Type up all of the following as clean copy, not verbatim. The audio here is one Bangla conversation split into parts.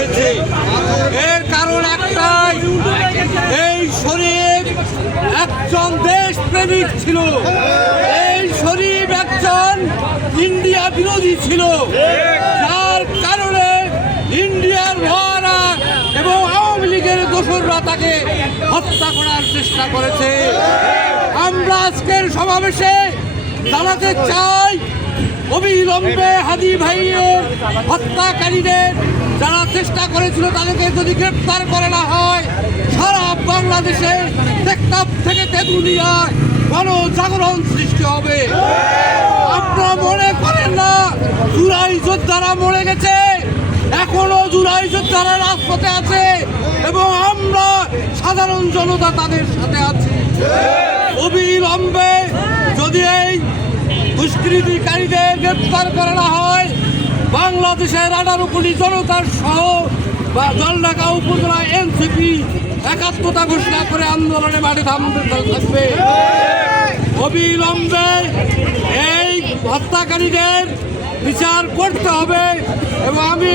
হয়েছে। এর কারণ একটাই, এই শরীফ একজন দেশপ্রেমিক ছিল, এই শরীফ একজন ইন্ডিয়া বিরোধী ছিল, যার কারণে ইন্ডিয়ার লোহারা এবং আওয়ামী লীগের দোসররা তাকে হত্যা করার চেষ্টা করেছে। আমরা আজকের সমাবেশে জানাতে চাই, অবিলম্বে হাদি ভাইয়ের হত্যাকারীদের যারা চেষ্টা করেছিল তাদেরকে যদি গ্রেপ্তার করে না হয়, সারা বাংলাদেশে টেকনাফ থেকে তেঁতুলিয়ায় গণজাগরণ সৃষ্টি হবে। আপনারা মনে করেন না জুলাই যোদ্ধারা মরে গেছে, এখনো জুলাই যোদ্ধারা রাজপথে আছে এবং আমরা সাধারণ জনতা তাদের সাথে আছি। অবিলম্বে যদি এই দুষ্কৃতিকারীদের গ্রেপ্তার করা না হয়, বাংলাদেশের 18 কোটি জনতার সহ বা জলঢাকা উপজেলা এনসিপি একাত্মতা ঘোষণা করে আন্দোলনে মাঠে থাকবে। অবিলম্বে এই হত্যাকারীদের বিচার করতে হবে এবং আমি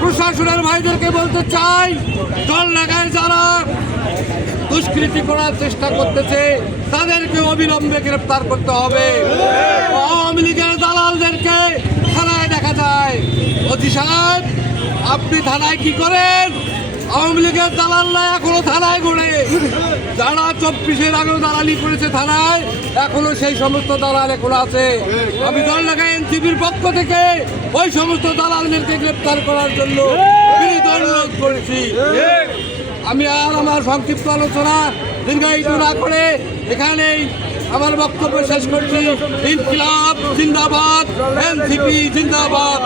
প্রশাসনের ভাইদেরকে বলতে চাই, জলঢাকায় যারা দুষ্কৃতি করার চেষ্টা করতেছে তাদেরকে অবিলম্বে গ্রেপ্তার করতে হবে। আওয়ামী লীগের দালালদেরকে থানায় দেখা যায়। অতি সাহেব, আপনি থানায় কি করেন? আওয়ামী লীগের দালালরা এখনো থানায় ঘোরে, যারা 24-এর আগেও দালালি করেছে থানায়, এখনো সেই সমস্ত দালাল এখনো আছে। আমি জলঢাকা এনসিপির পক্ষ থেকে ওই সমস্ত দালালদেরকে গ্রেপ্তার করার জন্য বিনীত অনুরোধ করেছি। আমি আর আমার সংক্ষিপ্ত আলোচনা দীর্ঘায়িত না করে এখানেই আমার বক্তব্য শেষ করছি। ইনকিলাব জিন্দাবাদ, এনসিপি জিন্দাবাদ।